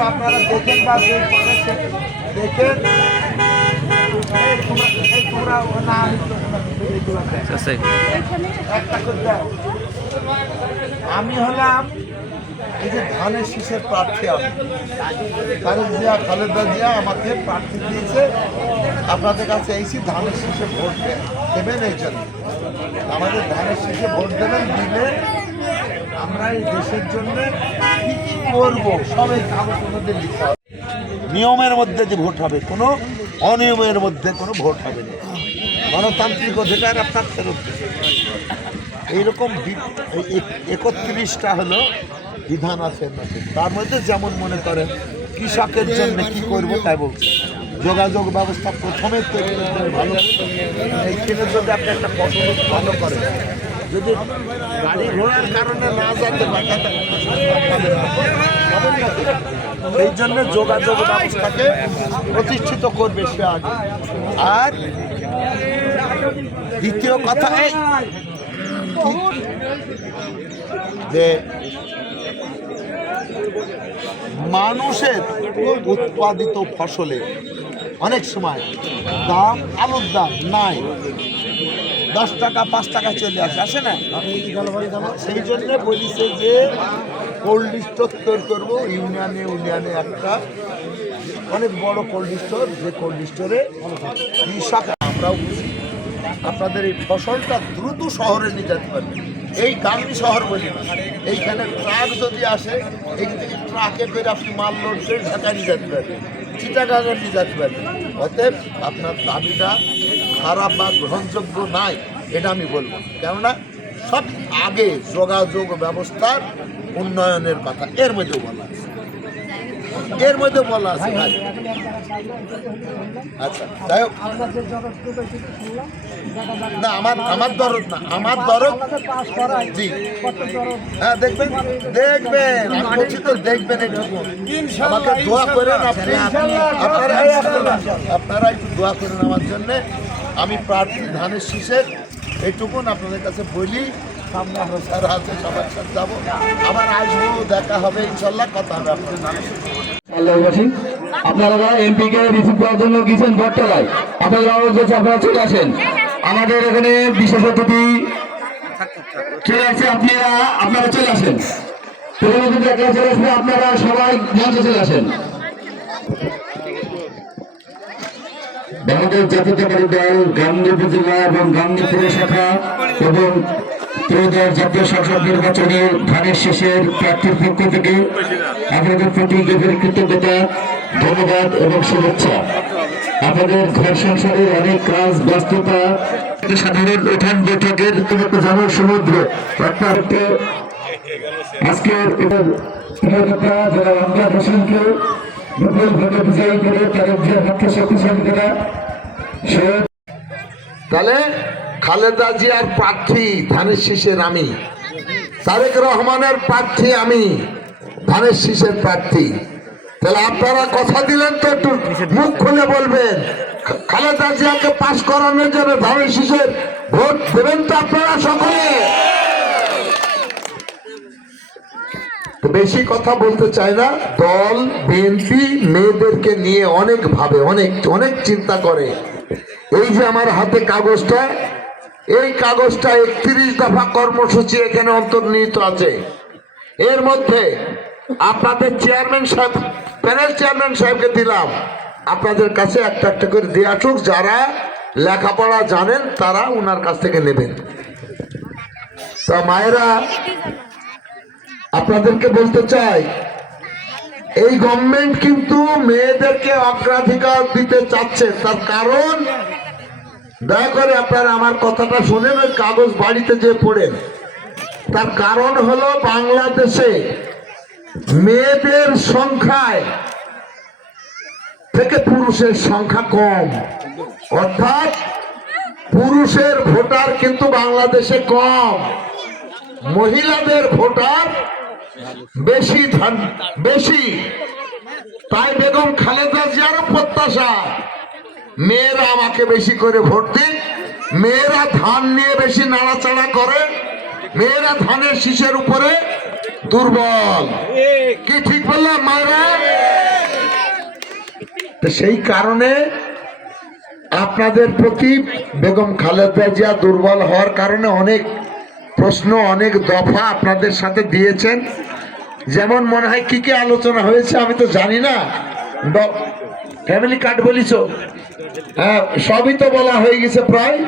আপনারা দেখেন বা দেখেন। আমি হলাম এই যে ধানের শীষের প্রার্থী আমি। খালেদ জিয়া, খালেদা জিয়া আমাকে প্রার্থী দিয়েছে। আপনাদের কাছে এসেছি ধানের শীষে ভোট দেবেন এই জন্য। আমাদের ধানের শীষে ভোট দেবেন, দিলে আমরা এই দেশের জন্য কি কি করব সবাই কাগজ মধ্যে লিখা হবে। নিয়মের মধ্যে যে ভোট হবে, কোনো অনিয়মের মধ্যে কোনো ভোট হবে না। গণতান্ত্রিক অধিকার আপনার ফেরত এইরকম একত্রিশটা হলো বিধান আছে তার মধ্যে যেমন মনে করেন কৃষকের জন্য কি করব তাই বলছে। যোগাযোগ ব্যবস্থা প্রথমে তৈরি করতে ভালো। এইখানে যদি আপনি একটা ফসল ভালো করেন যদি গাড়ি ঘোড়ার কারণে না যেতে? এই জন্য যোগাযোগ ব্যবস্থাকে প্রতিষ্ঠিত করবে সে আগে। আর দ্বিতীয় কথা যে মানুষের উৎপাদিত ফসলে অনেক সময় দাম, আলুর দাম নাই। দশ টাকা, পাঁচ টাকা চলে আসে আসে না? সেই জন্য বলিছে যে কোল্ড স্টোর করব, ইউনিয়নে ইউনিয়নে একটা। অনেক বড় কোল্ড স্টোর যে কোল্ড স্টোরে কৃষক, আমরাও বুঝি আপনাদের এই ফসলটা দ্রুত শহরে নিয়ে যেতে পারবে। এই গান্ধী শহর বলি এইখানে ট্রাক যদি আসে এই থেকে ট্রাকে করে আপনি মাল লোড করে ঢাকা নিয়ে যেতে পারবেন চিটাগাঙে নিয়ে যেতে পারবেন অতএব আপনার দাবিটা খারাপ বা গ্রহণযোগ্য নাই, এটা আমি বলব কেননা সব আগে যোগাযোগ ব্যবস্থার উন্নয়নের কথা, এর মধ্যে বলা এর মধ্যে বলা আছে আচ্ছা যাই হোক। না, আমার আমার দরদ না, আমার দরদ জি। হ্যাঁ দেখবেন দেখবেন বলছি তো, দেখবেন আমাকে দোয়া করেন আপনি। আপনারা। আপনারা একটু দোয়া করেন আমার জন্যে। আমি প্রার্থী ধানের শীষের এইটুকুন আপনাদের কাছে বলি। আপনারা এমপি কে রিসিভ করার জন্য গিয়েছেন বটতলায় আপনারা আপনারা চলে আসেন। আমাদের এখানে বিশেষ অতিথি চলে আসছে, আপনারা আপনারা চলে আসেন। আপনারা সবাই মঞ্চে চলে আসেন। বাংলাদেশ জাতীয়তাবাদী দল গান্ধী উপজেলা এবং গান্ধী পুর শাখা এবং ত্রয়োদশ জাতীয় সংসদ নির্বাচনের ধানের শেষের প্রার্থীর পক্ষ থেকে আপনাদের প্রতি গভীর কৃতজ্ঞতা, ধন্যবাদ এবং শুভেচ্ছা। আপনাদের ঘর সংসারের অনেক কাজ ব্যস্ততা। সাধারণ উঠান বৈঠকের জানো সমুদ্র। প্রিয়তা যারা হোসেনকে ভোটে বিজয়ী করে তাদের যে পক্ষে শক্তিশালী করা সে তাহলে খালেদা জিয়ার প্রার্থী ধানের শীষের আমি তারেক রহমানের প্রার্থী আমি ধানের শীষের প্রার্থী। তাহলে আপনারা কথা দিলেন তো একটু মুখ খুলে বলবেন। খালেদা জিয়াকে পাশ করানোর জন্য ধানের শীষের ভোট দেবেন তো আপনারা সকলে। বেশি কথা বলতে চাই না। দল বিএনপি মেয়েদেরকে নিয়ে অনেক ভাবে অনেক অনেক চিন্তা করে। এই যে আমার হাতে কাগজটা এই কাগজটা একত্রিশ দফা কর্মসূচি এখানে অন্তর্নিহিত আছে। এর মধ্যে আপনাদের চেয়ারম্যান সাহেব প্যানেল চেয়ারম্যান সাহেবকে দিলাম। আপনাদের কাছে একটা একটা করে দিয়ে আসুক, যারা লেখাপড়া জানেন তারা ওনার কাছ থেকে নেবেন। তা মায়েরা, আপনাদেরকে বলতে চাই, এই গভর্নমেন্ট কিন্তু মেয়েদেরকে অগ্রাধিকার দিতে চাচ্ছে। তার কারণ, দয়া করে আপনারা আমার কথাটা শুনেন, ওই কাগজ বাড়িতে যে পড়েন। তার কারণ হলো বাংলাদেশে মেয়েদের সংখ্যায় থেকে পুরুষের সংখ্যা কম। অর্থাৎ পুরুষের ভোটার কিন্তু বাংলাদেশে কম। মহিলাদের ভোটার বেশি বেশি। তাই বেগম খালেদা জিয়ারও প্রত্যাশা, মেয়েরা আমাকে বেশি করে ভোট দিন মেয়েরা ধান নিয়ে বেশি নাড়াচাড়া করে। মেয়েরা ধানের শীষের উপরে দুর্বল। কি ঠিক বললাম, মায়েরা? সেই কারণে আপনাদের প্রতি বেগম খালেদা জিয়া দুর্বল হওয়ার কারণে অনেক প্রশ্ন, অনেক দফা আপনাদের সাথে দিয়েছেন। যেমন মনে হয় কি কি আলোচনা হয়েছে আমি তো জানি না। ফ্যামিলি কার্ড বলিছ? হ্যাঁ সবই তো বলা হয়ে গেছে প্রায়।